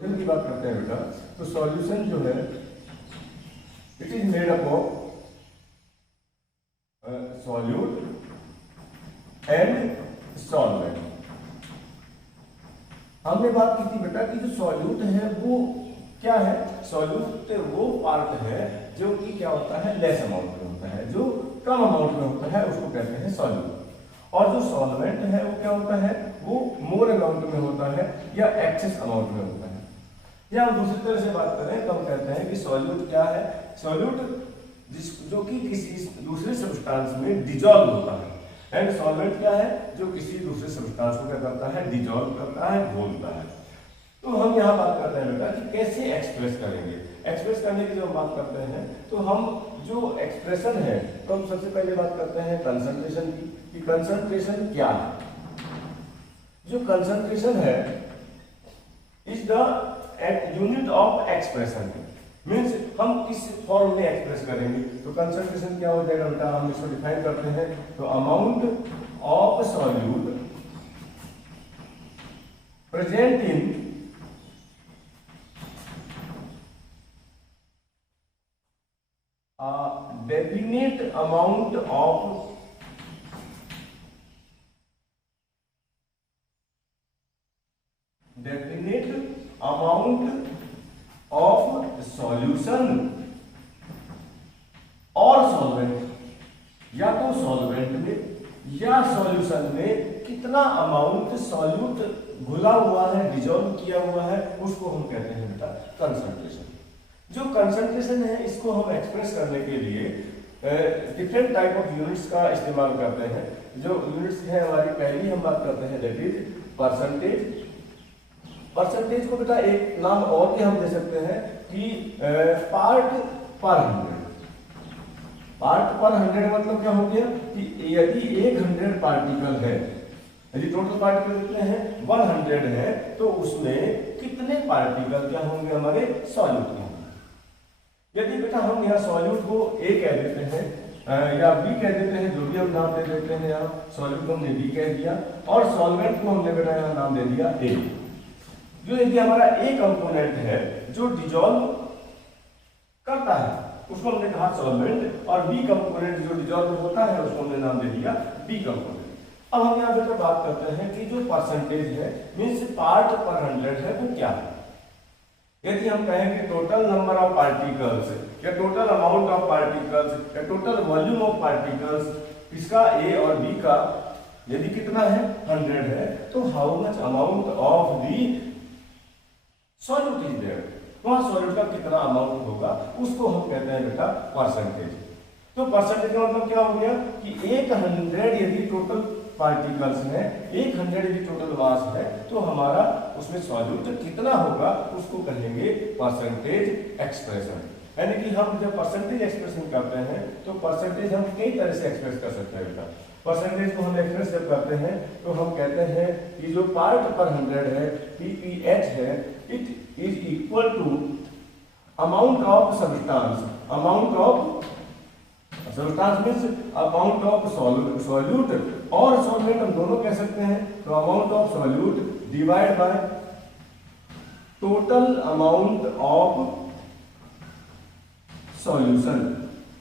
की बात करते हैं बेटा, तो सॉल्यूशन जो है it is made up of solute and solvent. हमने बात की थी बेटा कि जो सॉल्यूट है वो क्या है, सॉल्यूट वो पार्ट है जो कि क्या होता है, लेस अमाउंट में होता है, जो कम अमाउंट में होता है उसको कहते हैं सॉल्यूट। और जो सॉल्वेंट है वो क्या होता है, वो मोर अमाउंट में होता है या एक्सेस अमाउंट में होता है। या हम दूसरी तरह से बात करें तो हम कहते हैं कि सॉल्यूट क्या है, सॉल्यूट जो कि किसी दूसरे सब्सटेंस में डिजॉल्व होता है, एंड सॉल्वेंट क्या है, जो किसी दूसरे सब्सटेंस को क्या करता है, डिजॉल्व करता है, घोलता है। तो हम यहाँ बात करते हैं बेटा कि कैसे एक्सप्रेस करेंगे। एक्सप्रेस करने की जब बात करते हैं तो हम जो एक्सप्रेशन है तो हम सबसे पहले बात करते हैं कंसंट्रेशन की, कि कंसंट्रेशन क्या है। जो कंसंट्रेशन है is the unit of expression, means हम किस फॉर्म में एक्सप्रेस करेंगे। तो कंसंट्रेशन क्या हो जाएगा बेटा, हम इसको डिफाइन करते हैं तो amount of solute present in definite amount of solution और सॉल्वेंट, या तो सॉल्वेंट में या सॉल्यूशन में कितना अमाउंट सॉल्यूट घुला हुआ है, डिजॉल्व किया हुआ है, उसको हम कहते हैं बेटा कंसंट्रेशन। जो कंसंट्रेशन है इसको हम एक्सप्रेस करने के लिए डिफरेंट टाइप ऑफ यूनिट्स का इस्तेमाल करते हैं। जो यूनिट्स है हमारी, पहली हम बात करते हैं दैट इज परसेंटेज। परसेंटेज को बेटा एक नाम और भी हम दे सकते हैं कि पार्ट पर 100। पार्ट पर 100 मतलब क्या हो गया कि यदि 100 पार्टिकल है, यदि टोटल पार्टिकल कितने हैं 100 है, तो उसमें कितने पार्टिकल क्या होंगे, हमारे सॉल्यूट के। यदि बेटा हम यहाँ सॉल्यूट को A कह देते हैं या B कह देते हैं, जो भी हम नाम दे देते हैं, यहाँ सॉल्यूट को हमने B कह दिया और सॉल्वेंट को हमने बेटा यहाँ नाम दे दिया A। जो यदि हमारा A कंपोनेंट है जो डिजॉल्व करता है उसको हमने कहा सॉल्वेंट, और B कंपोनेंट जो डिजॉल्व होता है उसको हमने नाम दे दिया B कंपोनेंट। अब हम यहाँ बेटा बात करते हैं कि जो परसेंटेज है मीन्स पार्ट पर 100 है वो क्या है। यदि हम कहें कि टोटल नंबर ऑफ पार्टिकल्स या टोटल अमाउंट ऑफ पार्टिकल्स या टोटल वॉल्यूम ऑफ पार्टिकल्स, इसका A और B का यदि कितना है 100 है, तो how much amount of the solute is there, वहां सॉल्यूट का कितना अमाउंट होगा उसको हम कहते हैं बेटा परसेंटेज। तो परसेंटेज का मतलब क्या हो गया कि 100 यदि टोटल पार्टिकल्स में 100 यदि टोटल मास है तो हमारा उसमें सॉल्यूट कितना होगा उसको कहेंगे परसेंटेज एक्सप्रेशन। यानी कि हम जब परसेंटेज एक्सप्रेशन करते हैं तो परसेंटेज हम कई तरह से एक्सप्रेस कर सकते हैं बेटा। परसेंटेज को हम एक्सप्रेस जब करते हैं तो हम कहते हैं कि जो पार्ट पर 100 है PPH है, it is equal to amount of substance. Amount of substance means amount of solute और सॉल्वेंट हम दोनों कह सकते हैं। तो amount of solute divide by total amount of solution.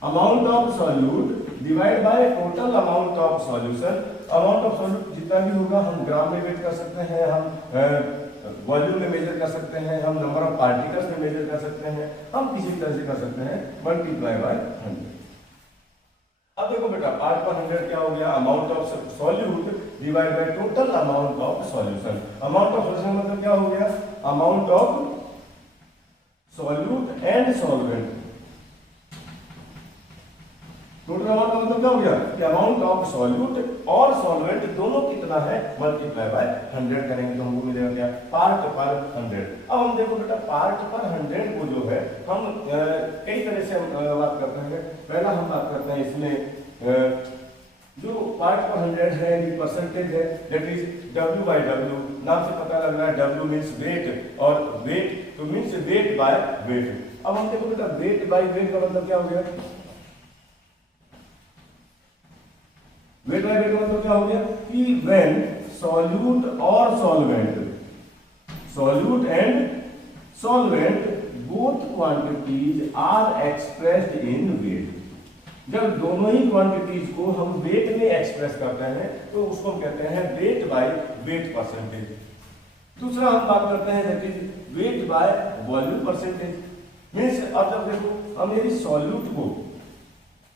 Amount of solute divide by total amount of solution. Amount of solute जितना भी होगा हम ग्राम में मेजर कर सकते हैं, हम वॉल्यूम में मेजर कर सकते हैं, हम नंबर ऑफ पार्टिकल्स में मेजर कर सकते हैं, हम किसी तरह से कर सकते हैं मल्टीप्लाई बाय 100। अब देखो बेटा पार्ट पर 100 क्या हो गया, amount of solute divide by total amount of solution. Amount of solution मतलब क्या हो गया, amount of solute and solvent. Total amount का मतलब क्या हो गया कि अमाउंट ऑफ सॉल्यूट और सॉल्वेंट दोनों कितना है मल्टीप्लाई बाय 100 करेंगे तो हमको मिलेगा क्या, पार्ट पर 100। अब हम देखो बेटा पार्ट पर 100 को जो है हम कई तरह से बात करते हैं। पहला हम बात करते हैं इसमें जो पार्ट पर 100 है ये परसेंटेज है, that is W by W। नाम से पता लग रहा है W मीन्स वेट और वेट तो मीन्स वेट बाय वेट। अब हम देखो बेटा वेट बाय वेट का मतलब क्या हो गया, वेट बाय वेट का मतलब क्या हो गया कि व्हेन सॉल्यूट और solvent, solute and solvent both quantities are expressed in weight. जब दोनों ही क्वांटिटीज को हम वेट में एक्सप्रेस करते हैं तो उसको हम कहते हैं वेट बाय वेट परसेंटेज। दूसरा हम बात करते हैं that is weight by volume percentage. Means अब जब देखो हम यदि सॉल्यूट को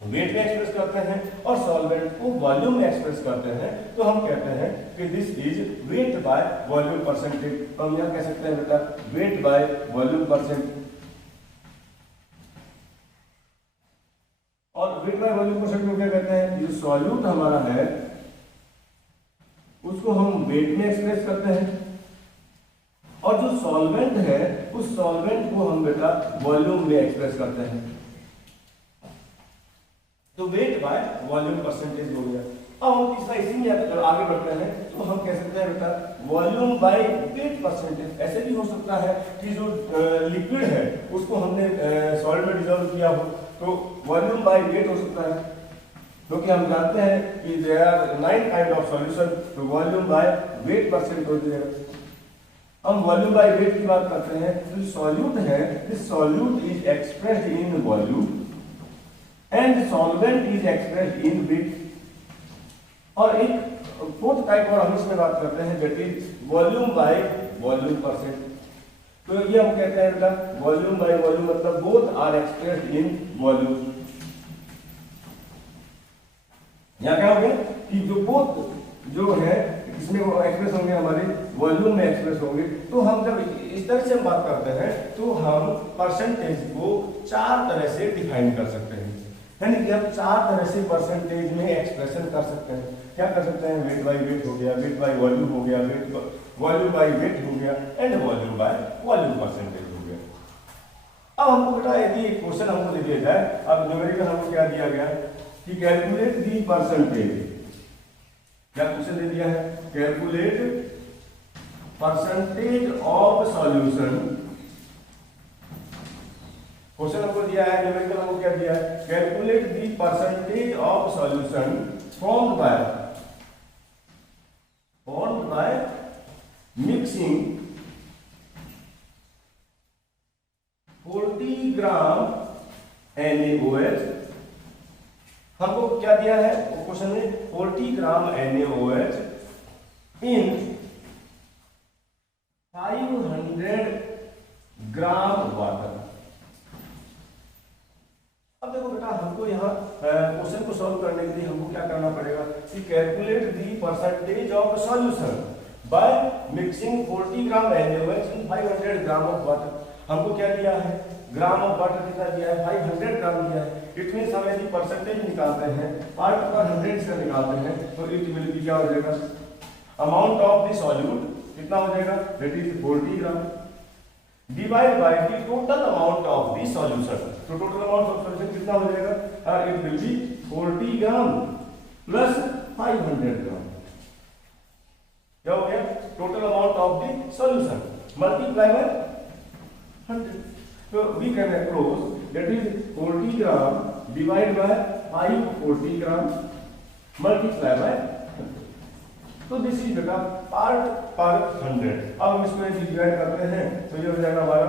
वेट में एक्सप्रेस करते हैं और सॉल्वेंट को वॉल्यूम में एक्सप्रेस करते हैं तो हम कहते हैं कि this is weight by volume percentage. हम यहां कह सकते हैं बेटा वेट बाय वॉल्यूम परसेंट। और वेट बाय वॉल्यूम परसेंट को क्या कहते हैं, जो सॉल्यूट हमारा है उसको हम वेट में एक्सप्रेस करते हैं और जो सॉल्वेंट है उस सॉल्वेंट को हम बेटा वॉल्यूम में एक्सप्रेस करते हैं। तो वेट बाय वॉल्यूम परसेंटेज हो गया। अब हम तीसरा इसी में आगे बढ़ते हैं तो हम कह सकते हैं बेटा वॉल्यूम बाय वेट परसेंटेज। ऐसे भी हो सकता है कि जो लिक्विड है उसको हमने सॉल्ट में डिसॉल्व किया हो तो वॉल्यूम बाय वेट हो सकता है, क्योंकि हम जानते हैं कि there are 9 kind of solution. तो वॉल्यूम बाय वेट परसेंट हो जाएगा। हम वॉल्यूम बाय वेट की बात करते हैं तो सॉल्यूट है, this solute is expressed in volume and solvent is expressed in weight. और एक फोर्थ टाइप और हम इसमें बात करते हैं that is volume by volume percent. तो ये हम कहते हैं बेटा वॉल्यूम बाय वॉल्यूम मतलब both are expressed in volume. यहां क्या हो गया कि जो बोथ जो है इसमें वो एक्सप्रेस होंगे हमारे वॉल्यूम में एक्सप्रेस होंगे। तो हम जब इस तरह से हम बात करते हैं तो हम परसेंटेज को 4 तरह से डिफाइन कर सकते हैं, यानी कि हम 4 तरह से परसेंटेज में एक्सप्रेशन कर सकते हैं। क्या कर सकते हैं, वेट बाय वेट हो गया, वेट बाय वॉल्यूम हो गया, वेट वॉल्यूम बाय वेट हो गया and volume by volume percentage हो गया। अब हमको बेटा यदि एक क्वेश्चन हमको दे दिया जाए, अब न्यूमेरिकल हमको क्या दिया गया कि कैलकुलेट दी परसेंटेज, क्या क्वेश्चन दे दिया है, calculate percentage of solution. Question हमको दिया है, न्यूमेरिकल हमको क्या दिया है, calculate the percentage of solution formed by mixing 40 gram NaOH। हमको क्या दिया है क्वेश्चन में, 40 ग्राम NaOH इन 500 ग्राम वाटर। अब देखो बेटा हमको यहाँ क्वेश्चन को सॉल्व करने के लिए हमको क्या करना पड़ेगा कि calculate the percentage of solution by mixing 40 gram NaOH in 500 gram of water. हमको क्या दिया है, ग्राम ऑफ वाटर कितना दिया है, 500 ग्राम दिया है। इट मींस हम यदि परसेंटेज निकालते हैं पार्ट पर 100 से निकालते हैं तो इट विल बी क्या हो जाएगा, अमाउंट ऑफ द सॉल्यूट कितना हो जाएगा, that is 40 gram divide by the total amount of the solution. तो टोटल अमाउंट ऑफ सॉल्यूशन कितना हो जाएगा, it will be 40 gram plus 500 ग्राम। क्या हो गया, total amount of the solution multiply by 100। So we can approach that is 40 gram divided by 540 gram multiply by 100. तो this is बेटा part पर 100। अब हम इसको डिवाइड करते हैं तो ये हो जाएगा हमारा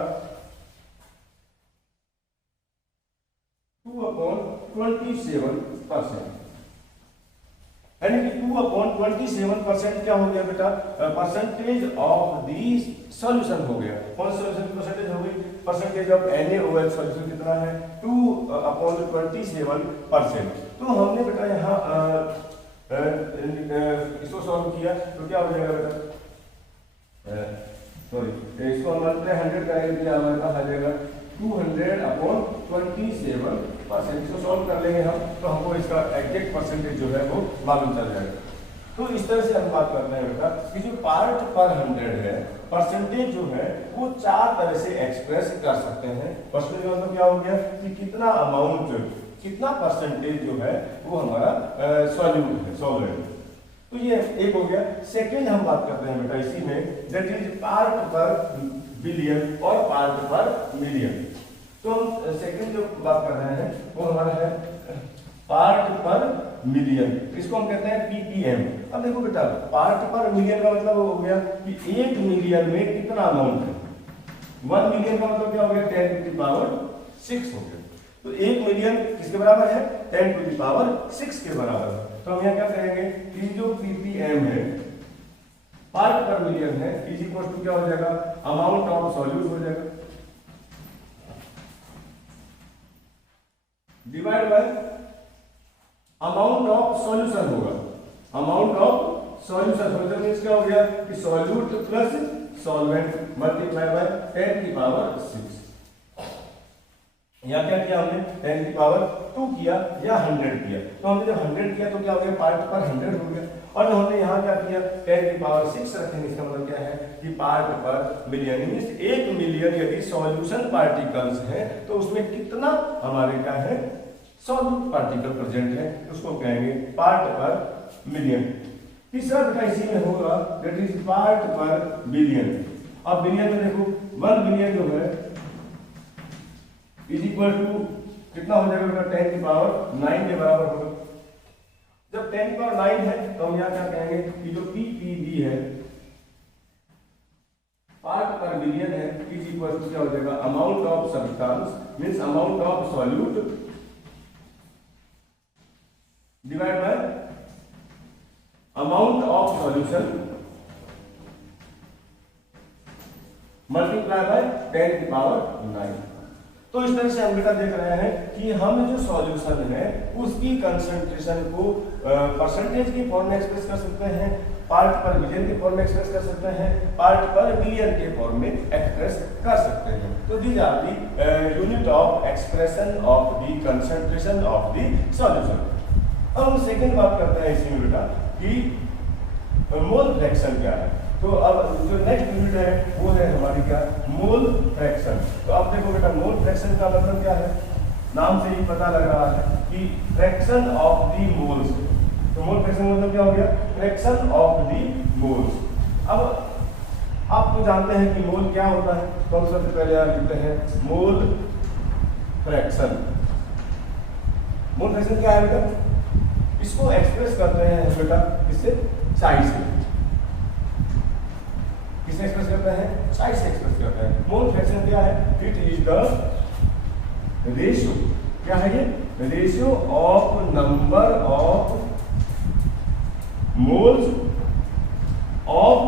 2/27%, यानी कि 2/27% क्या हो गया बेटा, परसेंटेज ऑफ दी सॉल्यूशन हो गया। कौन सा सॉल्यूशन की परसेंटेज हो गई, परसेंटेज ऑफ NaOH सॉल्यूशन कितना है, 2/27%। तो हमने बेटा यहाँ इसको सॉल्व किया तो क्या हो जाएगा बेटा, सॉरी इसको हम 100 करेंगे तो हमारे पास आ जाएगा 200/27%। इसको सॉल्व कर लेंगे हम तो हमको इसका एग्जैक्ट परसेंटेज जो है वो मालूम चल जाएगा। तो इस तरह से हम बात करते हैं बेटा कि जो पार्ट पर 100 है परसेंटेज जो है वो 4 तरह से एक्सप्रेस कर सकते हैं। परसेंटेज मतलब क्या हो गया कि कितना अमाउंट, कितना परसेंटेज जो है वो हमारा सॉल्यूट है, सॉल्वेंट। तो ये एक हो गया। सेकेंड हम बात करते हैं बेटा इसी में that is part per billion और पार्ट पर मिलियन। तो हम सेकंड जो बात कर रहे हैं वो हमारा है पार्ट पर मिलियन, इसको हम कहते हैं ppm। अब देखो बेटा पार्ट पर मिलियन का मतलब हो गया कि 1 मिलियन में कितना अमाउंट है, 1 मिलियन का मतलब क्या हो गया 10 टू द पावर 6 हो गया। तो 1 मिलियन किसके बराबर है 10 टू द पावर 6 के बराबर है। तो हम यहाँ क्या कहेंगे कि जो ppm है पार्ट पर मिलियन है इज इक्वल टू क्या हो जाएगा अमाउंट ऑफ सॉल्यूट हो जाएगा divide by amount of solution होगा। अमाउंट ऑफ सॉल्यूशन मतलब मींस क्या हो गया कि solute plus solvent multiply by 10 की पावर 6। यहाँ क्या किया हमने 10 की पावर 2 किया या 100 किया। तो हमने जब 100 किया तो क्या हो गया पार्ट पर 100 हो गया। और जब हमने यहाँ क्या किया 10 की पावर 6 रखेंगे इसका मतलब क्या है कि पार्ट पर मिलियन मींस 1 मिलियन यदि सॉल्यूशन पार्टिकल्स है तो उसमें कितना हमारे क्या है सॉल्यूट पार्टिकल प्रेजेंट है उसको कहेंगे पार्ट पर मिलियन। तीसरा बेटा इसी में होगा that is part per billion. अब बिलियन में देखो 1 बिलियन जो है इज इक्वल टू कितना हो जाएगा बेटा 10 की पावर 9 के बराबर होगा। जब 10 की पावर 9 है तो हम यहाँ क्या कहेंगे कि जो ppb है पार्ट पर बिलियन है इज इक्वल टू क्या हो जाएगा amount of substance means amount of solute divide bye amount of solution multiply by 10 की पावर 9। तो इस तरह से हम बेटा देख रहे हैं कि हम जो सॉल्यूशन है उसकी कंसंट्रेशन को परसेंटेज की फॉर्म में एक्सप्रेस कर सकते हैं, पार्ट पर मिलियन के फॉर्म में एक्सप्रेस कर सकते हैं, पार्ट पर बिलियन के फॉर्म में एक्सप्रेस कर सकते हैं। तो these are the unit of expression of the concentration of the solution. अब हम सेकंड बात करते हैं इसमें बेटा कि मोल फ्रैक्शन क्या है। तो अब जो नेक्स्ट यूनिट है वो है हमारी क्या मोल फ्रैक्शन। तो अब देखो बेटा मोल फ्रैक्शन का मतलब क्या है नाम से ही पता लग रहा है कि फ्रैक्शन ऑफ दी मोल्स। तो मोल फ्रैक्शन मतलब क्या हो गया फ्रैक्शन ऑफ दी मोल्स। अब आपको जानते हैं कि मोल क्या होता है तो हम सबसे पहले यहाँ लिखते हैं मोल फ्रैक्शन। मोल फ्रैक्शन क्या है बेटा इसको एक्सप्रेस करते हैं बेटा इससे चाई से। किससे एक्सप्रेस करते हैं चाई से एक्सप्रेस करते हैं। मोल फ्रैक्शन क्या है इट इज द रेशियो क्या है ये ratio of number of moles of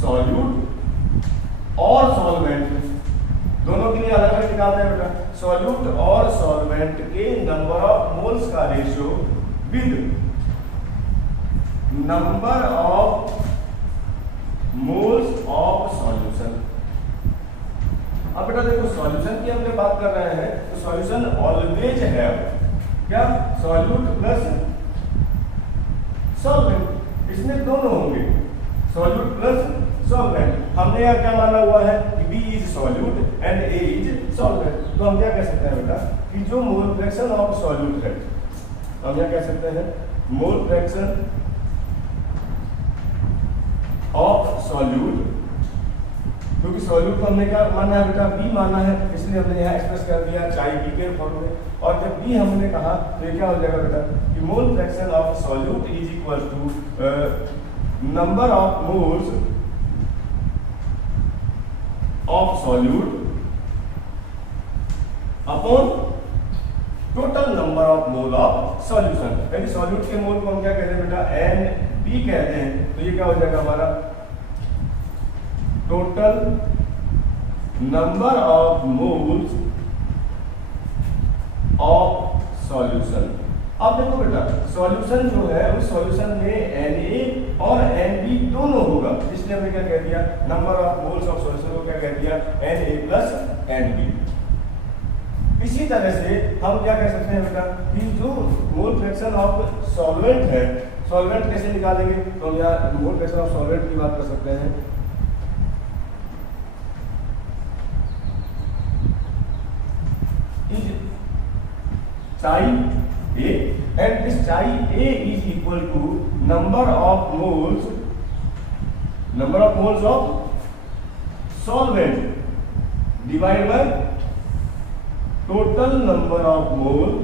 solute और सॉल्वेंट दोनों के लिए अलग अलग निकालते हैं बेटा। सॉल्यूट और सॉल्वेंट के नंबर ऑफ मोल्स का ratio with number of moles of solution. अब बेटा देखो सॉल्यूशन की हम जब बात कर रहे हैं तो सॉल्यूशन ऑलवेज है क्या सॉल्यूट प्लस सॉल्वेंट इसमें दोनों होंगे सॉल्यूट प्लस सॉल्वेंट। हमने यहाँ क्या माना हुआ है कि B is solute and A is solvent. तो हम क्या कह सकते हैं बेटा कि जो मोल फ्रैक्शन ऑफ सॉल्यूट है हम क्या कह सकते हैं मोल फ्रैक्शन ऑफ सॉल्यूट क्योंकि सॉल्यूट को हमने क्या माना है बेटा B माना है इसलिए हमने यहाँ एक्सप्रेस कर दिया चाई B के फॉर्म में। और जब B हमने कहा तो ये क्या हो जाएगा बेटा कि mole fraction of solute is equal to number of moles of solute upon total number of mole of solution. यानी सॉल्यूट के मोल को हम क्या कहते हैं बेटा NB कहते हैं। तो ये क्या हो जाएगा हमारा total number of moles of solution. अब देखो बेटा सॉल्यूशन जो है उस सॉल्यूशन में Na और Nb दोनों होगा इसलिए हमने क्या कह दिया number of moles of solution को क्या कह दिया Na प्लस Nb। इसी तरह से हम क्या कह सकते हैं बेटा कि जो मोल फ्रैक्शन ऑफ सॉल्वेंट है सॉल्वेंट कैसे निकालेंगे तो हम यहाँ मोल फ्रैक्शन ऑफ सॉल्वेंट की बात कर सकते हैं। Chi A and this chi A is equal to number of moles of solvent divided by total number of mole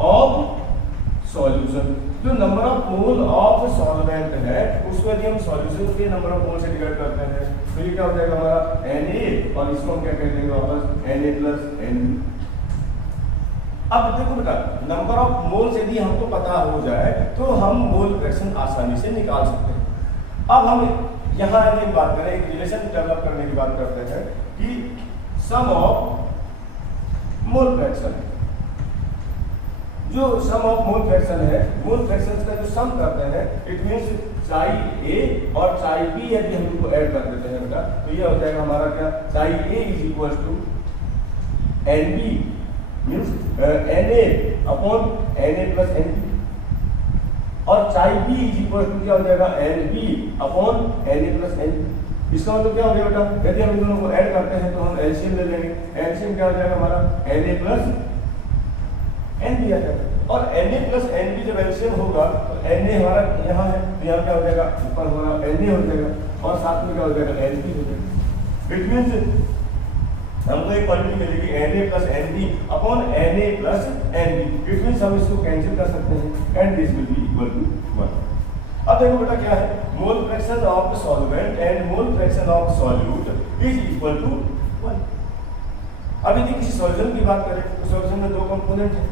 of solution। जो number of mole of solvent है उसको यदि हम सॉल्यूशन के नंबर ऑफ मोल से डिवाइड करते हैं तो ये क्या हो जाएगा हमारा Na, और इसको हम क्या कह देंगे वापस Na प्लस Nb। अब देखो बेटा, नंबर ऑफ मोल्स यदि हमको पता हो जाए तो हम मोल फ्रैक्शन आसानी से निकाल सकते हैं। अब हम यहाँ एक बात करें, एक रिलेशन डेवलप करने की बात करते हैं कि सम ऑफ मोल फ्रैक्शन, जो सम ऑफ मोल फ्रैक्शन है, मोल फ्रैक्शंस का जो सम करते हैं इट मींस चाई ए और चाई बी यदि हम इनको ऐड कर देते हैं बेटा तो ये हो जाएगा हमारा क्या, chi A is equal to N B means N A upon N A plus N B, और chi B is equal to क्या हो जाएगा N B upon N A plus N B. इसका मतलब क्या हो गया बेटा, यदि हम इन दोनों को ऐड करते हैं तो हम एलसीएम ले लेंगे, एलसीएम क्या हो जाएगा हमारा N A plus N B आ जाएगा, और N A plus N B जब एलसीएम होगा तो एन ए हमारा यहाँ है तो यहाँ क्या हो जाएगा, ऊपर हमारा एन ए हो जाएगा और साथ में क्या हो जाएगा एन बी हो जाएगा। इट मींस हमको एक क्वांटिटी मिलेगी N A plus N B upon N A plus N B. It means हम इसको कैंसिल कर सकते हैं and this will be equal to 1। अब देखो बेटा क्या है, mole fraction of solvent and mole fraction of solute is equal to 1। अब यदि किसी सॉल्यूशन की बात करें तो सॉल्यूशन में दो कंपोनेंट हैं।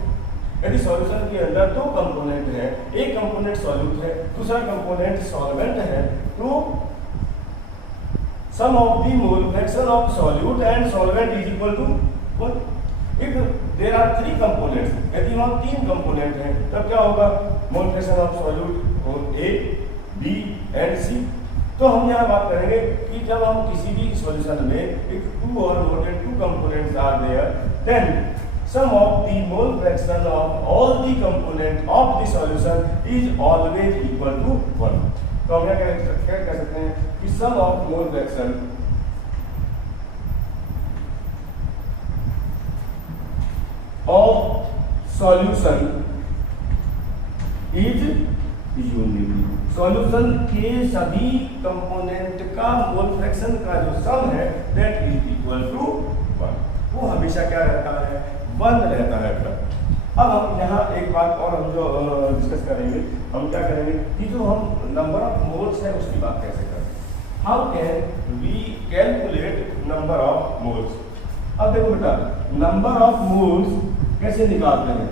यदि सॉल्यूशन के अंदर दो कंपोनेंट है, एक कंपोनेंट सॉल्यूट है दूसरा कंपोनेंट सॉल्वेंट है, तो sum of the mole fraction of solute and solvent is equal to 1। If there are 3 components, यदि वहां 3 कंपोनेंट हैं तब क्या होगा, मोल फ्रैक्शन ऑफ सॉल्यूट और ए बी एंड सी। तो हम यहाँ बात करेंगे कि जब हम किसी भी सॉल्यूशन में एक 2 और more than 2 components are there then sum of the mole fraction of all the component of the solution is always equal to 1। तो हम क्या कह सकते हैं कि sum of mole fraction of solution is unity। Solution के सभी component का मोल फ्रैक्शन का जो सम है दैट इज इक्वल टू 1। वो हमेशा क्या रहता है, 1 रहता है। अब हम यहाँ एक बात और हम जो डिस्कस करेंगे, हम क्या करेंगे कि जो हम नंबर ऑफ मोल्स है उसकी बात कैसे करें, how can we calculate number of moles. अब देखो बेटा, नंबर ऑफ मोल्स कैसे निकालते हैं।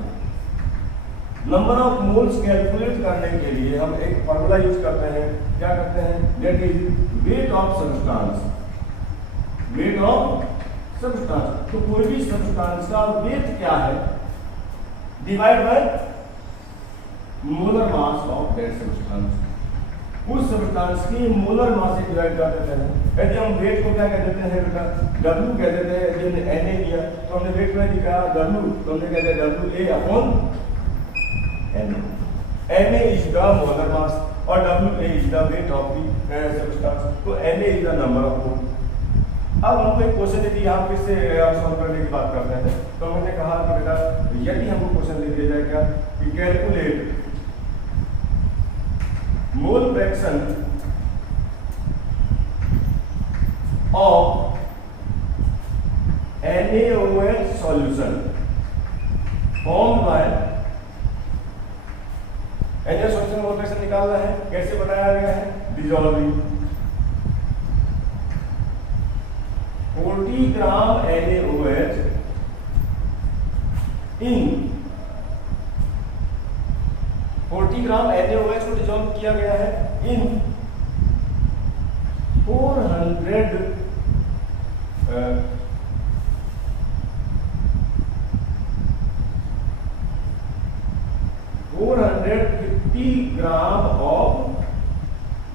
नंबर ऑफ मोल्स कैलकुलेट करने के लिए हम एक फॉर्मूला यूज करते हैं, क्या करते हैं, that is weight of substance, weight of substance. तो कोई भी सब्सटेंस का वेट क्या है, divide by molar mass of that substance. उस सब्सटेंस की मोलर मास से डिवाइड कर देते हैं। यदि हम वेट को क्या कह देते हैं बेटा, W कह देते हैं। यदि हमने Na लिया तो हमने वेट में लिखा W, तो हमने कह दिया WA upon Na। Na is the molar mass और WA is the weight of the substance. तो Na is the number of मोल। अब हमको एक क्वेश्चन यदि यहाँ फिर से सॉल्व करने की बात करते हैं तो मैंने कहा कि बेटा यदि हमको क्वेश्चन दे दिया जाए क्या कि calculate mole fraction of NaOH solution formed bye, NaOH solution mole fraction निकालना है, कैसे बताया गया है, डिसॉल्विंग 40 ग्राम NaOH इन 40 ग्राम NaOH को डिसॉल्व किया गया है इन 450 ग्राम ऑफ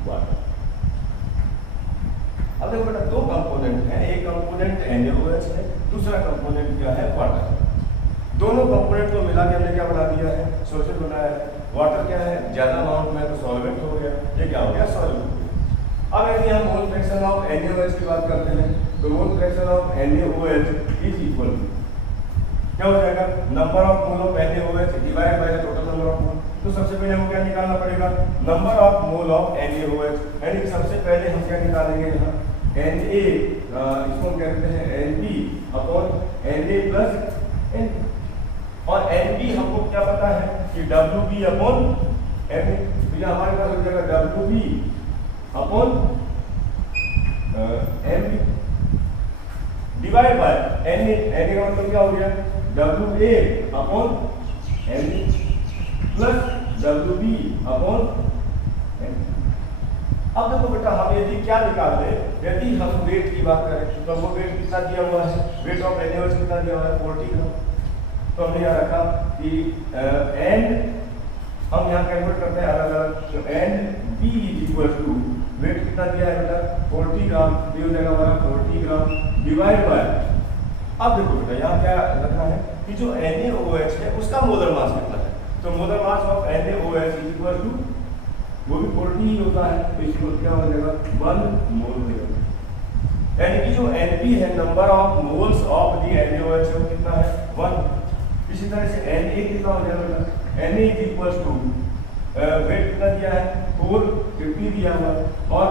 वाटर। अब देखो बेटा, दो कंपोनेंट हैं, एक कंपोनेंट NaOH है, दूसरा कंपोनेंट क्या है, वाटर। दोनों कंपोनेंट को मिला के हमने क्या बना दिया है, सॉल्यूशन बनाया है। वाटर क्या है, ज्यादा अमाउंट में तो सॉल्वेंट हो गया, ये क्या हो गया, सॉल्यूट। अब यदि हम मोल फ्रैक्शन ऑफ NaOH की बात करते हैं तो mole fraction of NaOH is equal to क्या हो जाएगा, number of mole of NaOH divide by the total number of mole. तो सबसे पहले हमको क्या निकालना पड़ेगा, number of mole of NaOH, यानी कि सबसे पहले हम क्या निकालेंगे यहाँ Na, इसको हम कहते हैं Nb upon Na plus N, और Nb हमको क्या पता है कि WB अपॉन एन, तो यहाँ हमारे पास हो जाएगा WB upon M divide by N, N का मतलब क्या हो गया WA upon M plus WB upon M. अब देखो बेटा हम यदि क्या निकाल रहे, यदि हम वेट की बात करें तो वो वेट कितना दिया हुआ है, वेट ऑफ एनिमल्स कितना दिया हुआ है 40 ग्राम। तो हमने यहाँ रखा कि एन हम यहाँ कैलकुलेट करते हैं अलग अलग, तो N B is equal to weight कितना दिया है बेटा 40 ग्राम, ये हो जाएगा हमारा 40 ग्राम डिवाइड बाय, अब देखो बेटा यहाँ क्या रखना है कि जो NaOH है उसका मोलर मास कितना है, तो molar mass of NaOH is equal to वो भी 40 ही होता है, तो इसको क्या हो जाएगा 1 मोल हो जाएगा, यानी कि जो Np है number of moles of the NaOH वो कितना है 1। इसी तरह से Na कितना हो जाएगा बेटा, Na is equal to weight कितना दिया है 450 दिया हुआ है, और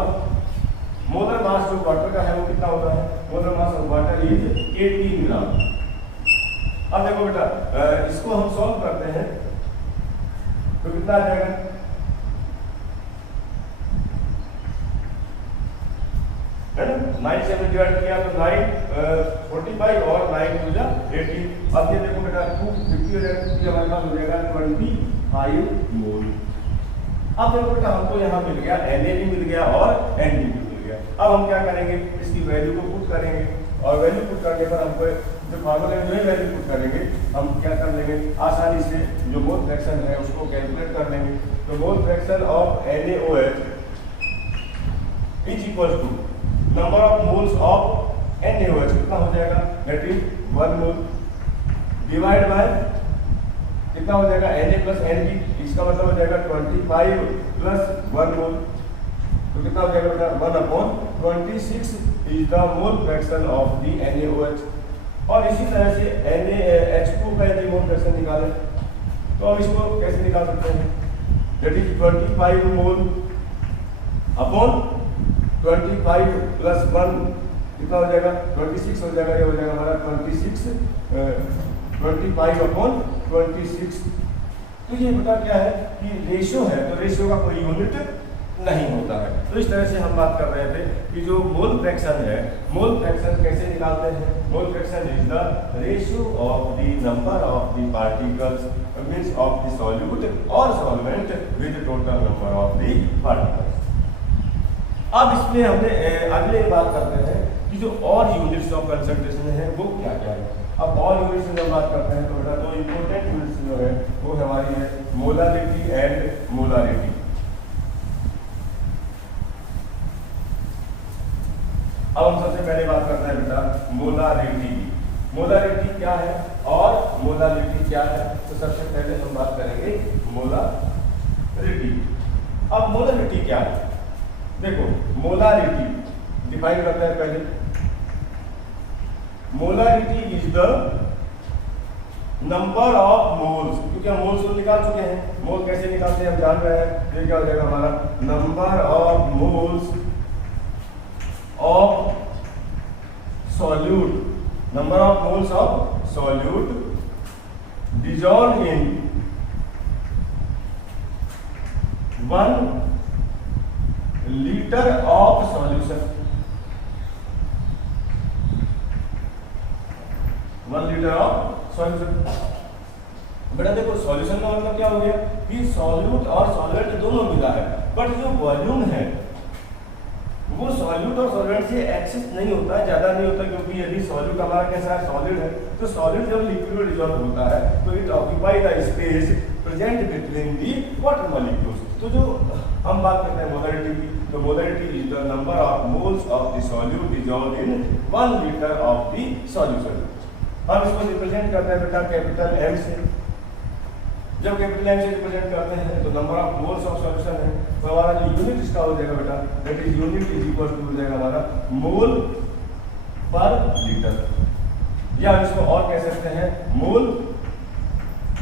मोलर मास जो वाटर का है वो कितना होता है, molar mass of water is 18 ग्राम। अब देखो बेटा इसको हम सॉल्व करते हैं तो कितना आ जाएगा, है ना 9 से डिवाइड किया तो 9 45 और 9 टू जा 18। अब ये देखो बेटा 250 हो जाएगा, क्योंकि हमारे पास हो जाएगा 25 मोल। अब देखो बेटा हमको यहाँ मिल गया Na भी मिल गया और Nb भी मिल गया। अब हम क्या करेंगे, इसकी वैल्यू को पुट करेंगे, और वैल्यू पुट करने पर हमको जो फार्मूले में जो ही वैल्यू पुट करेंगे हम क्या कर लेंगे आसानी से, जो मोल फ्रैक्शन है उसको कैलकुलेट कर लेंगे। तो mole fraction of NaOH is equal to number of moles of NaOH कितना हो जाएगा, that is 1 mole divide by कितना हो जाएगा Na प्लस Nb, इसका मतलब हो जाएगा 25 प्लस 1 मोल, तो कितना हो जाएगा बेटा 1 upon 26 is the mole fraction of the NaOH। और इसी तरह से NaH2 का यदि मोल फ्रैक्शन निकालें तो अब इसको कैसे निकाल सकते हैं, that is 25 mole upon 25 plus 1 कितना हो जाएगा 26 हो जाएगा, ये हो जाएगा हमारा 25 अपॉन 26। तो ये बेटा क्या है कि रेशियो है, तो रेशियो का कोई यूनिट नहीं होता है। तो इस तरह से हम बात कर रहे थे कि जो मोल फ्रैक्शन है, मोल फ्रैक्शन कैसे निकालते हैं, mole fraction is the ratio of the number of the particles means of the solute और solvent with total number of the particles. अब इसमें हमने अगले बात करते हैं कि जो और यूनिट्स ऑफ कंसंट्रेशन है वो क्या क्या है। अब और यूनिट्स की जब बात करते हैं तो बेटा दो इंपॉर्टेंट यूनिट्स जो है वो हमारी है मोलारिटी एंड मोलारिटी। अब हम सबसे पहले बात करते हैं बेटा मोलारिटी। मोलारिटी क्या है और मोलारिटी क्या है, तो सबसे पहले हम बात करेंगे मोलारिटी। अब मोलारिटी क्या है, देखो मोलारिटी डिफाइन करते हैं पहले। Molarity is the number of moles, क्योंकि हम मोल्स को निकाल चुके हैं, मोल कैसे निकालते हैं हम जान रहे हैं, ये क्या हो जाएगा हमारा number of moles of solute, number of moles of solute dissolved in 1 liter of solution, 1 liter of solution। बेटा देखो सॉल्यूशन का मतलब क्या हो गया कि सॉल्यूट और सॉल्वेंट दोनों मिला है, बट जो वॉल्यूम है वो सॉल्यूट और सॉल्वेंट से एक्सेस नहीं होता है, ज्यादा नहीं होता, क्योंकि यदि सॉल्यूट हमारा कैसा है सॉलिड है, तो सॉलिड जब लिक्विड में डिसॉल्व होता है तो it occupy the space present between the water molecules. तो जो हम बात करते हैं मोलारिटी की, तो molarity is the number of moles of the solute dissolved in 1 litre of the solution. हम इसको रिप्रेजेंट करते हैं बेटा कैपिटल M से। जब कैपिटल M से रिप्रेजेंट करते हैं तो number of moles of solution है, तो हमारा जो यूनिट इसका हो जाएगा बेटा that is unit is equal to हो जाएगा हमारा मोल पर लीटर, या इसको और कह सकते हैं मोल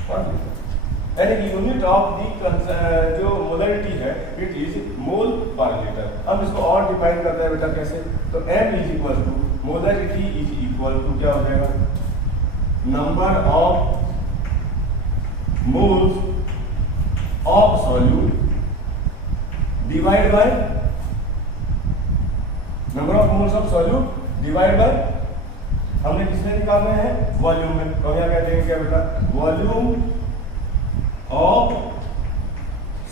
पर लीटर, यानी कि यूनिट ऑफ दी जो मोलारिटी है इट इज मोल पर लीटर। हम इसको और डिफाइन करते हैं बेटा कैसे, तो M is equal to molarity is equal to क्या हो जाएगा number of moles of solute divide by number of moles of solute divide by, हमने किसमें निकालना है, वॉल्यूम में। तो यहाँ कहते हैं क्या बेटा, वॉल्यूम ऑफ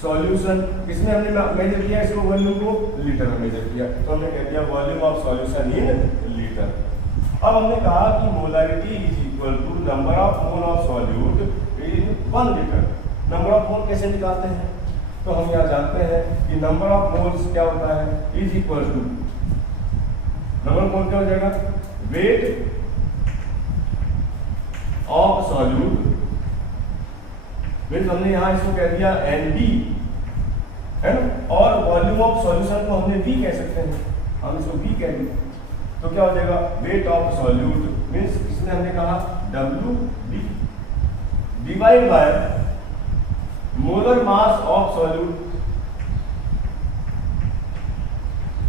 सॉल्यूशन, किसमें हमने मेजर किया इसको, वॉल्यूम को लीटर में मेजर किया, तो हमने कह दिया volume of solution in litre. अब हमने कहा कि molarity is equal to number of mole of solute in 1 litre. Number of mole कैसे निकालते हैं, तो हम यहाँ जानते हैं कि नंबर ऑफ मोल्स क्या होता है, is equal to, number of mole क्या हो जाएगा, वेट ऑफ सॉल्यूट, हमने यहां इसको कह दिया NB है ना, और वॉल्यूम ऑफ सॉल्यूशन को हमने V कह सकते हैं, हम इसको V कह दें, तो क्या हो जाएगा, वेट ऑफ सॉल्यूट मींस इसमें हमने कहा WB divide by molar mass of solute,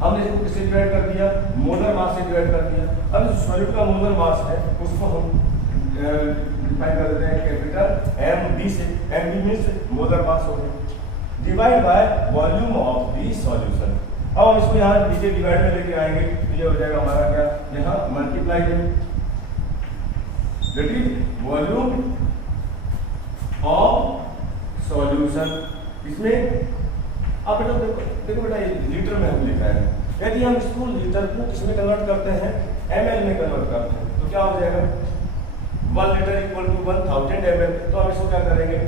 हमने इसको किससे डिवाइड कर दिया, मोलर मास से डिवाइड कर दिया। अब सॉल्यूट का मोलर मास है उसको हम डिफाइन कर देते हैं कैपिटल MB से, MB मींस मोलर मास हो गया, divide by volume of the solution. अब हम इसको यहाँ नीचे डिवाइड में लेके आएंगे तो ये हो जाएगा हमारा क्या, यहाँ मल्टीप्लाई है, that is volume of solution. इसमें आप बेटा देखो बेटा ये लीटर में हम लिखा है, यदि हम इसको लीटर को किसमें कन्वर्ट करते हैं, ml में कन्वर्ट करते हैं, तो क्या हो जाएगा, 1 लीटर इक्वल टू 1000 ml। तो हम इसको क्या करेंगे,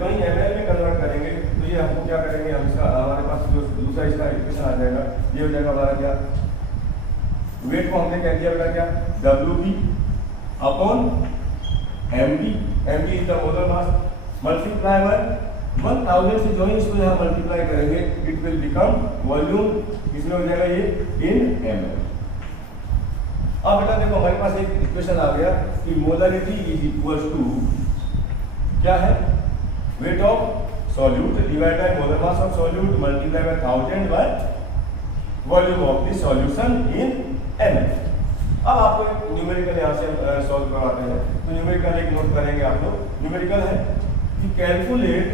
वहीं ml में कन्वर्ट करेंगे, तो ये हमको क्या करेंगे, हम इसका हमारे पास जो दूसरा इसका इक्वेशन आ जाएगा, ये हो जाएगा हमारा क्या, वेट को हमने कह दिया बेटा क्या, WB upon MB, MB is the molar mass, multiply by 1000 से जो ही इसको यहाँ मल्टीप्लाई करेंगे इट विल बिकम वॉल्यूम, इसमें हो जाएगा ये इन ml। अब बेटा देखो हमारे पास एक इक्वेशन आ गया कि मोलारिटी इज इक्वल टू क्या है, weight of solute divide by molar mass of solute multiply by 1000 by volume of the solution in ml। अब आपको एक न्यूमेरिकल यहाँ से सॉल्व करवाते हैं, तो न्यूमेरिकल एक नोट करेंगे आप लोग, न्यूमेरिकल है कि calculate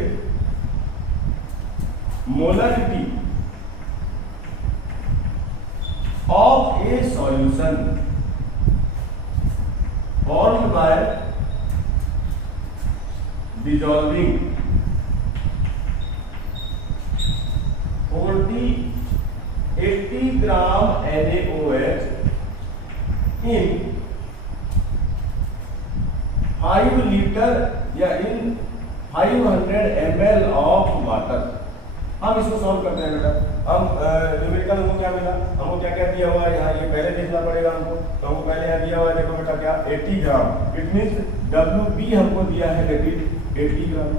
molarity of A solution formed by dissolving 80 gram NaOH in 5 litre या इन 500 ml ऑफ वाटर। हम इसको सॉल्व करते हैं बेटा, हम न्यूमेरिकल हमको क्या मिला, हमको क्या क्या दिया हुआ है यहाँ, ये पहले देखना पड़ेगा हमको, तो हमको पहले यहाँ दिया हुआ है, देखो बेटा क्या 80 ग्राम, इट मींस WB हमको दिया है that is 80 gram,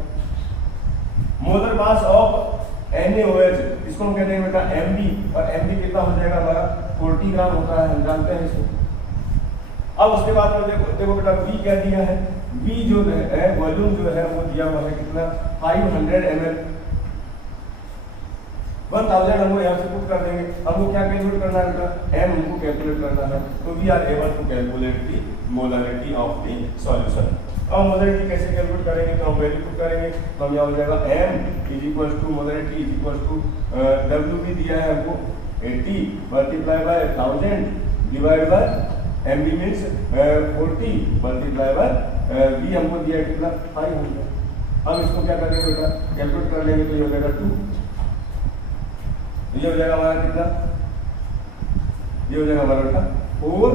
molar mass of NaOH इसको हम कहते हैं बेटा MB, और MB कितना हो जाएगा हमारा 40 ग्राम होता है, हम जानते हैं इसको। अब उसके बाद में देखो बेटा V क्या दिया है, V जो है वॉल्यूम जो है वो दिया हुआ है कितना 500 ml, 1000 हमको यहाँ से पुट कर देंगे, हमको क्या कैलकुलेट करना है बेटा, M हमको कैलकुलेट करना है, तो we are able to calculate the molarity of the solution. अब मोलारिटी कैसे कैलकुलेट करेंगे, तो हम वैल्यू पुट करेंगे, तो हम यहाँ हो जाएगा M is equal to molarity is equal to WB दिया है हमको 80 multiply by 1000 divide by MB means 40 multiply by V हमको दिया है कितना 500। हम इसको क्या करेंगे बेटा, कैलकुलेट कर लेंगे, तो ये हो जाएगा 2, ये हो जाएगा हमारा कितना, ये हो जाएगा हमारा बेटा 4।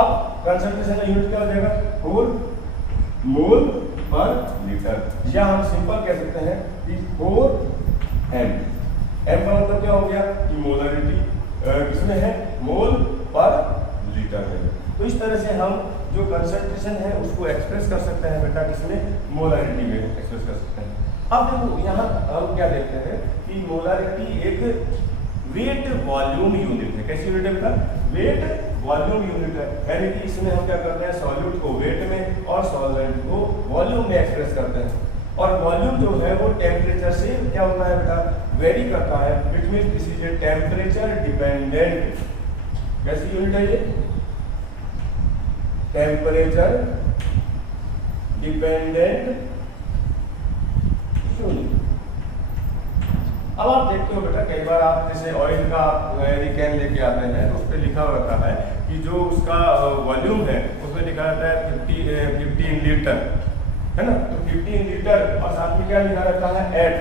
अब कंसंट्रेशन का यूनिट क्या हो जाएगा 4 मोल पर लीटर, या हम सिंपल कह सकते हैं कि 4 M। M का मतलब क्या हो गया कि मोलारिटी किसमें है, मोल पर लीटर है। तो इस तरह से हम जो कंसंट्रेशन है उसको एक्सप्रेस कर सकते हैं बेटा, किसमें, मोलारिटी में एक्सप्रेस कर सकते हैं। अब देखो यहाँ हम क्या देखते हैं कि मोलारिटी एक वेट वॉल्यूम यूनिट है, कैसी यूनिट है बेटा, वेट वॉल्यूम यूनिट है, यानी कि इसमें हम क्या करते हैं, सॉल्यूट को वेट में और सॉल्वेंट को वॉल्यूम में एक्सप्रेस करते हैं, और वॉल्यूम जो है वो टेम्परेचर से क्या होता है बेटा, वेरी करता है, it means this is a temperature dependent, कैसी यूनिट है ये, टेम्परेचर डिपेंडेंट यूनिट। अब आप देखते हो बेटा, कई बार आप जैसे ऑयल का यदि कैन लेके आते हैं तो उस पर लिखा रहता है कि जो उसका वॉल्यूम है उसमें लिखा रहता है 15 लीटर, है ना। तो 15 लीटर और साथ में क्या लिखा रहता है, एट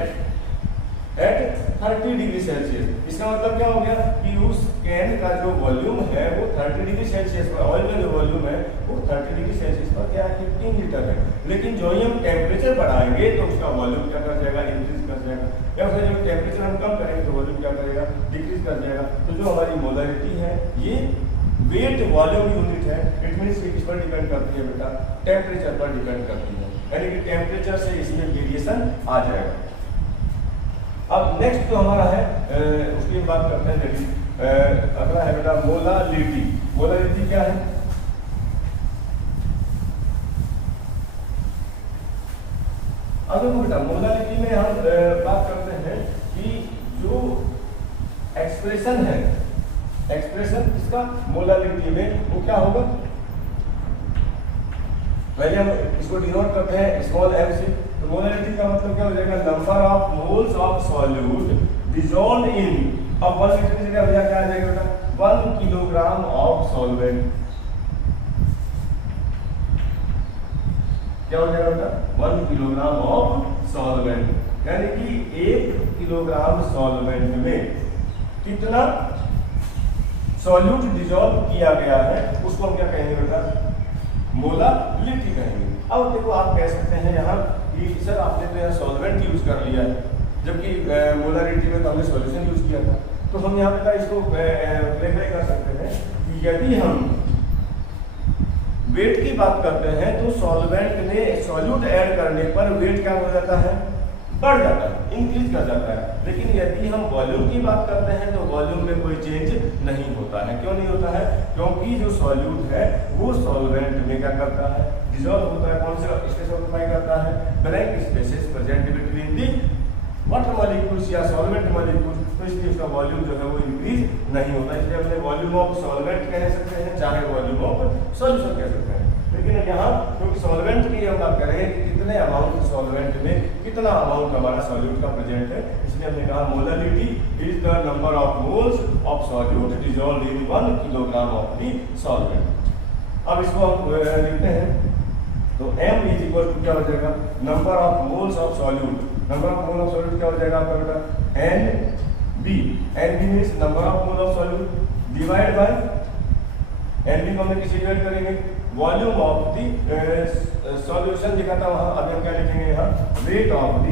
30 डिग्री सेल्सियस। इसका मतलब क्या हो गया कि उस कैन का जो वॉल्यूम है वो 30 डिग्री सेल्सियस पर, ऑयल का जो वॉल्यूम है वो 30 डिग्री सेल्सियस पर क्या है, 15 लीटर है। लेकिन जो ही हम टेम्परेचर बढ़ाएंगे तो उसका वॉल्यूम क्या कर जाएगा, इंक्रीज कर जाएगा, या फिर जो टेम्परेचर हम कम करेंगे तो वॉल्यूम क्या करेगा, डिक्रीज कर जाएगा। तो जो हमारी मोलरिटी है ये वेट वॉल्यूम यूनिट है। इट मींस किस पर डिपेंड करती है बेटा, टेम्परेचर पर डिपेंड करती है, यानी कि टेम्परेचर से इसमें वेरिएशन आ जाएगा। अब नेक्स्ट जो हमारा है उसकी बात करते हैं यदि अगला है बेटा मोलालिटी। मोलालिटी क्या है, अब बेटा मोलालिटी में हम बात करते हैं कि जो एक्सप्रेशन है, एक्सप्रेशन इसका मोलालिटी में वो क्या होगा, पहले हम इसको डिनोट करते हैं स्मॉल m से। तो मोलालिटी का मतलब क्या हो जाएगा, number of moles of solute dissolved इन, अब 1 लीटर की जगह भैया क्या आ जाएगा बेटा, 1 किलोग्राम ऑफ सॉल्वेंट। क्या हो जाएगा बेटा, 1 किलोग्राम ऑफ सॉल्वेंट, यानी कि 1 किलोग्राम सॉल्वेंट में कितना सॉल्यूट डिसॉल्व किया गया है उसको हम क्या कहेंगे बेटा, मोलालिटी कहेंगे। अब देखो आप कह सकते हैं यहाँ कि सर आपने तो यहाँ सॉल्वेंट यूज कर लिया है, जबकि मोलालिटी में तो हमने सॉल्यूशन यूज किया था। तो हम यहाँ पे इसको क्लैरिफाई कर सकते हैं कि यदि हम वेट की बात करते हैं तो सॉल्वेंट में सॉल्यूट ऐड करने पर वेट क्या हो जाता है, बढ़ जाता है, इंक्रीज कर जाता है। लेकिन यदि हम वॉल्यूम की बात करते हैं तो वॉल्यूम में कोई चेंज नहीं होता है। क्यों नहीं होता है, क्योंकि जो सॉल्यूट है वो सॉल्वेंट में क्या करता है, डिसॉल्व होता है। कौन सा स्पेस ऑक्यूपाई करता है, blank spaces present between the water molecules या सॉल्वेंट मॉलिक्यूल्स, तो इसलिए उसका वॉल्यूम जो है वो इंक्रीज नहीं होता। इसलिए अपने वॉल्यूम ऑफ सॉल्वेंट कह सकते हैं, चाहे वॉल्यूम ऑफ सॉल्यूशन कह सकते हैं। लेकिन यहाँ क्योंकि सॉल्वेंट की हम बात करें कि कितने अमाउंट सॉल्वेंट में कितना अमाउंट हमारा सॉल्यूट का प्रेजेंट है, इसलिए हमने कहा molality is the number of moles of solute dissolved in 1 kilogram of the solvent. अब इसको हम लिखते हैं तो m इज इक्वल टू क्या हो जाएगा, number of moles of solute, number of mole of solute क्या हो जाएगा आपका बेटा, NB means number of mole of solute divide bye NB को हम किसी डिवाइड करेंगे वॉल्यूम ऑफ द सॉल्यूशन लिखा था वहां, अभी हम क्या लिखेंगे यहाँ, वेट ऑफ द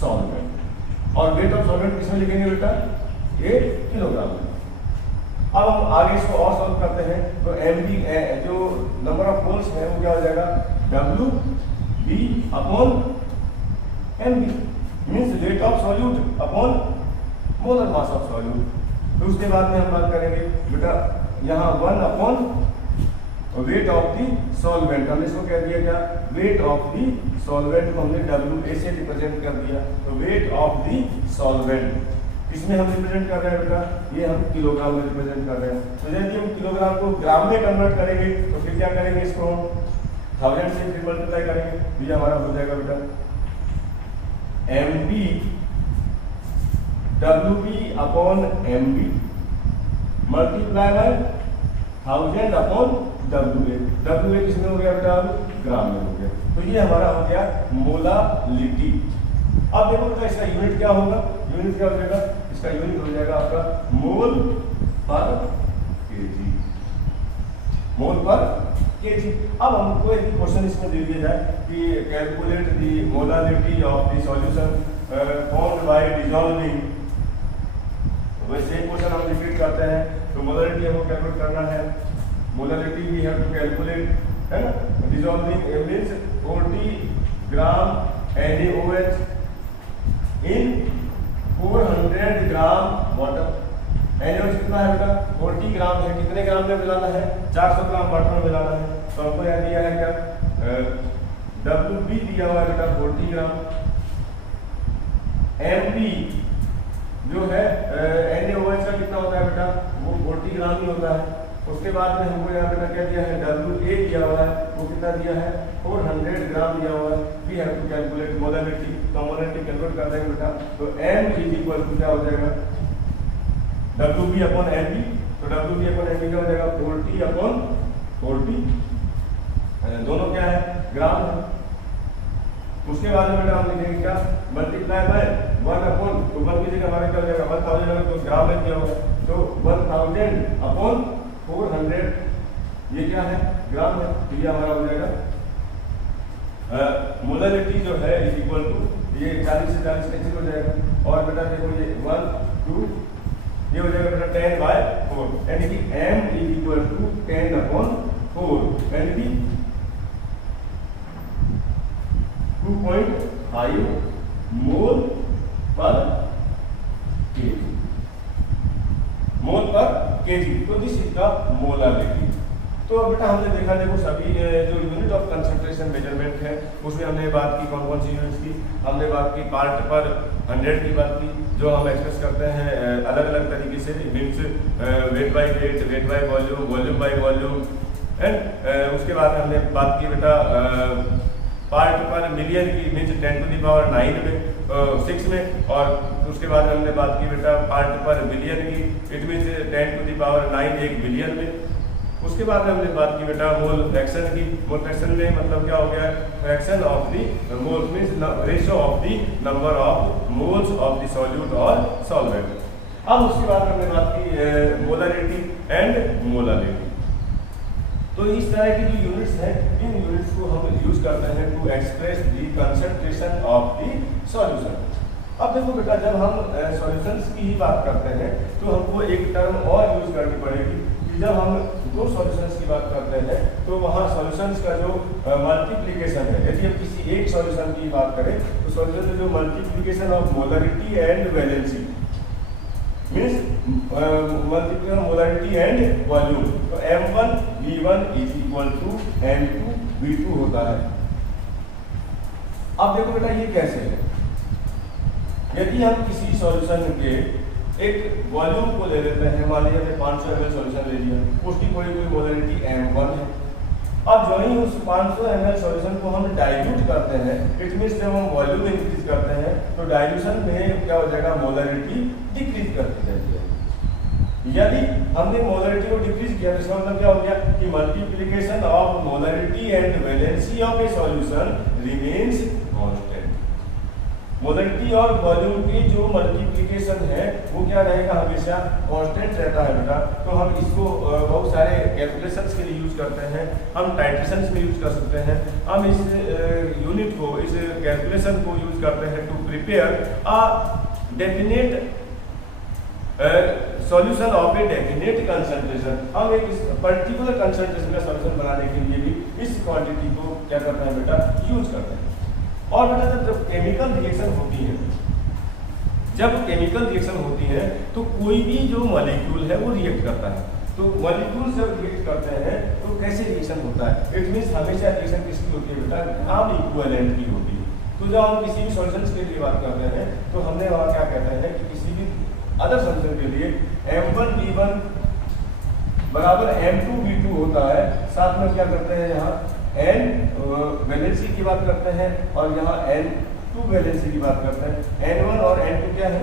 सॉल्वेंट। और वेट ऑफ सॉल्वेंट किसमें लिखेंगे बेटा, ये किलोग्राम में। अब हम आगे इसको और सॉल्व करते हैं तो MB जो नंबर ऑफ मोल्स है वो क्या हो जाएगा, WB upon MB means weight of solute upon molar mass of solute. तो उसके बाद में हम बात करेंगे बेटा यहाँ 1 upon weight of the solvent, हमने इसको कह दिया क्या, वेट ऑफ दी सॉल्वेंट को हमने WA से रिप्रेजेंट कर दिया। तो वेट ऑफ दी सॉल्वेंट इसमें हम रिप्रेजेंट कर रहे हैं बेटा, ये हम किलोग्राम में रिप्रेजेंट कर रहे हैं। तो यदि हम किलोग्राम को ग्राम में कन्वर्ट करेंगे तो फिर क्या करेंगे, इसको 1000 से फिर मल्टीप्लाई करेंगे, ये हमारा हो जाएगा बेटा MB WB upon MB multiply by 1000 upon WA किसमें हो गया बेटा, ग्राम में हो गया। तो ये हमारा हो गया मोलालिटी। अब देखो बेटा इसका यूनिट क्या होगा, यूनिट क्या हो जाएगा, इसका यूनिट हो जाएगा आपका मोल पर केजी, मोल पर केजी। अब हमको एक क्वेश्चन इसमें दे दिया जाए कि calculate the molality of the solution formed by dissolving, वैसे क्वेश्चन हम रिपीट करते हैं। तो मोलालिटी हमको कैलकुलेट करना है, molality we have to calculate, है ना, dissolving means 40 gram NaOH in 400 gram water. NaOH कितना है बेटा, 40 ग्राम है, कितने ग्राम में मिलाना है, 400 ग्राम वाटर में मिलाना है। तो हमको यहाँ दिया है क्या, WB दिया हुआ है बेटा 40 ग्राम, MB जो है NaOH का कितना होता है बेटा, वो 40 ग्राम ही होता है। उसके बाद में हमको यहाँ पे क्या दिया है, WA दिया हुआ है, वो कितना दिया है 400 ग्राम दिया हुआ है। We have to calculate molality, तो मोलैलिटी कैलकुलेट कर देंगे बेटा, तो M इज इक्वल टू क्या हो जाएगा WB अपॉन NB, तो WB अपॉन NB क्या हो जाएगा 40 अपॉन 40, दोनों क्या है ग्राम है। उसके बाद में बेटा हम लिखेंगे क्या मल्टीप्लाई बाय 1 अपॉन, तो 1 की जगह हमारे क्या हो जाएगा 1000 अगर तो ग्राम में दिया होगा, तो 1000 अपॉन 400, ये क्या है ग्राम है, तो ये हमारा हो जाएगा मोलैलिटी जो है इज इक्वल टू ये 40 से 40 कैंसिल हो जाएगा, और बेटा देखो ये 1 2 ये हो जाएगा बेटा 10 बाय 4, यानी कि M is equal to 10 upon 4, यानी कि 2.5 मोल पर केजी, मोल पर केजी, तो दिस इज द मोलैलिटी। तो बेटा हमने देखा देखो सभी जो यूनिट ऑफ कंसंट्रेशन मेजरमेंट है उसमें हमने बात की कौन कौन सी यूनिट्स की, हमने बात की पार्ट पर 100 की बात की, जो हम एक्सप्रेस करते हैं अलग अलग तरीके से, means weight by wait, weight by volume, volume by volume, and उसके बाद हमने बात की बेटा पार्ट पर मिलियन की, मीन्स 10 टू द पावर 9 में 6 में, और उसके बाद हमने बात की बेटा पार्ट पर बिलियन की, it means 10 to the power 9 1 billion में। उसके बाद हमने बात की बेटा मोल फ्रैक्शन की, मोल फ्रैक्शन में मतलब क्या हो गया fraction of the mole, means ratio of the number of moles of the solute और सॉल्वेंट। अब उसके बाद हमने बात की मोलैलिटी एंड मोलैलिटी। तो इस तरह की जो यूनिट्स हैं, इन यूनिट्स को हम यूज करते हैं to express the concentration of the solution. अब देखो बेटा जब हम सॉल्यूशंस की ही बात करते हैं तो हमको एक टर्म और यूज करनी पड़ेगी कि जब हम दो सॉल्यूशंस की बात करते हैं तो वहाँ सॉल्यूशंस का जो मल्टीप्लिकेशन है, यदि हम किसी एक सॉल्यूशन की बात करें तो सॉल्यूशन में जो multiplication of molality and valency, means multiplication molality and volume, तो M1 V1 is equal to M2 V2 होता है। अब देखो बेटा ये कैसे है, यदि हम किसी सॉल्यूशन के एक वॉल्यूम को ले लेते हैं, मान लीजिए हमने 500 ml सॉल्यूशन ले लिया, उसकी कोई मोलैलिटी M1 है। अब जो ही उस 500 ml सॉल्यूशन को हम डाइल्यूट करते हैं, इट मींस जब हम वॉल्यूम इंक्रीज करते हैं तो डाइल्यूशन में क्या हो जाएगा मोलैलिटी डिक्रीज करती जाती है। यदि हमने मोलैलिटी को डिक्रीज किया तो इसका मतलब क्या हो गया कि multiplication of molality and valency of A solution remains constant. Molality और वॉल्यूम की जो मल्टीप्लिकेशन है वो क्या रहेगा हमेशा कांस्टेंट रहता है बेटा। तो हम इसको बहुत सारे कैलकुलेशंस के लिए यूज करते हैं, हम टाइट्रेशंस में यूज कर सकते हैं, हम इस यूनिट को, इस कैलकुलेशन को यूज करते हैं to prepare a definite solution of a definite concentration. हम एक पर्टिकुलर कंसंट्रेशन का सॉल्यूशन बनाने के लिए भी इस क्वांटिटी को क्या करते हैं बेटा यूज करते हैं। और बेटा जब केमिकल रिएक्शन होती है, जब केमिकल रिएक्शन होती है तो कोई भी जो मॉलिक्यूल है वो रिएक्ट करता है। तो मॉलिक्यूल जब रिएक्ट करते हैं तो कैसे रिएक्शन होता है, इट मींस हमेशा रिएक्शन किसकी होती है बेटा ग्राम इक्विवेलेंट की होती है। तो जब हम किसी भी सॉल्यूशंस के लिए बात करते हैं तो हमने वहाँ क्या कहते हैं कि किसी भी अदर सॉल्यूशन के लिए M1 V1 बराबर M2 V2 होता है। साथ में क्या करते हैं यहाँ N वैलेंसी की बात करते हैं और यहाँ N2 वैलेंसी की बात करते हैं। N1 और N2 क्या है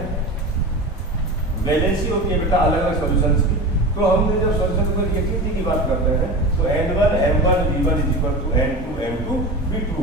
वैलेंसी होती है बेटा अलग अलग सॉल्यूशंस की। तो हमने जब सॉल्यूशन पर रिएक्टिविटी की बात करते हैं तो N1 M1 V1 is equal to N2 M2 V2